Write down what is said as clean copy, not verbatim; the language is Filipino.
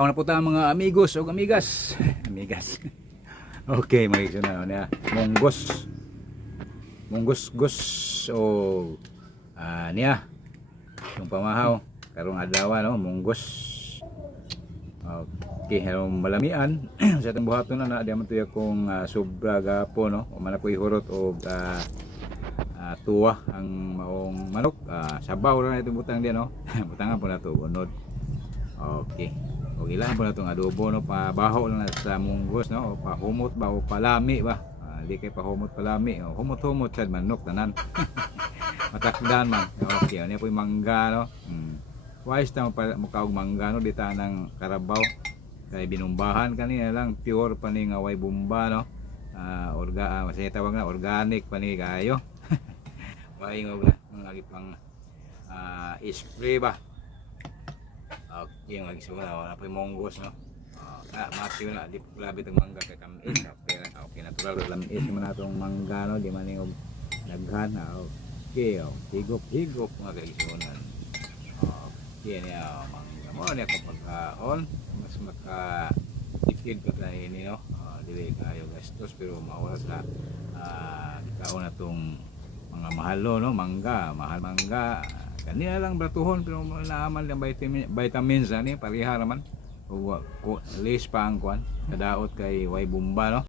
Ako na po ta mga amigos o amigas. Amigas. Okay, mga igsoon na monggos. Monggos-gos o niya. Yung pamahaw karong adlaw no, monggos. Okay, harong malamian sa atong buhaton na di man tuya kung sobra gapo no. O man ako ihurot o tuwa ang maong manok. Sabaw ra na itong butang diyan no. Butangan po na to unod. Okay. O ilan po na itong adobo no, pabaho lang na sa munggos no, o pahumot ba o palami ba, di kay pahumot palami, o humot-humot sa manok tanan. Matakdan man. Okay, ano po yung mangga no. Wise ta mo kaog mangga no, di ta nang karabaw kay binumbahan kanina lang, pure pa ni nga way bumba no. Masaya tawag na organic pa ni kayo. Maingog na lagi pang spray ba. Okay, yung magsusunod na po yung monggos no. Mati na, di po labi itong mangga kay kamis. Okay, natural lamis naman na itong mangga no, di man yung naghan. Okay, higop mga kaisunan. Okay, niya mangga mo niya kung pagkaon, mas makatipid ka tayo ni no. Dili kayo gastos pero mawala sa ikaon na itong mga mahalo no, mangga, mahal mangga. Kanina lang bratuhon pero naaman lang vitamins ani pariha naman. O lis pa ang kwan kadaot kay way bumba no.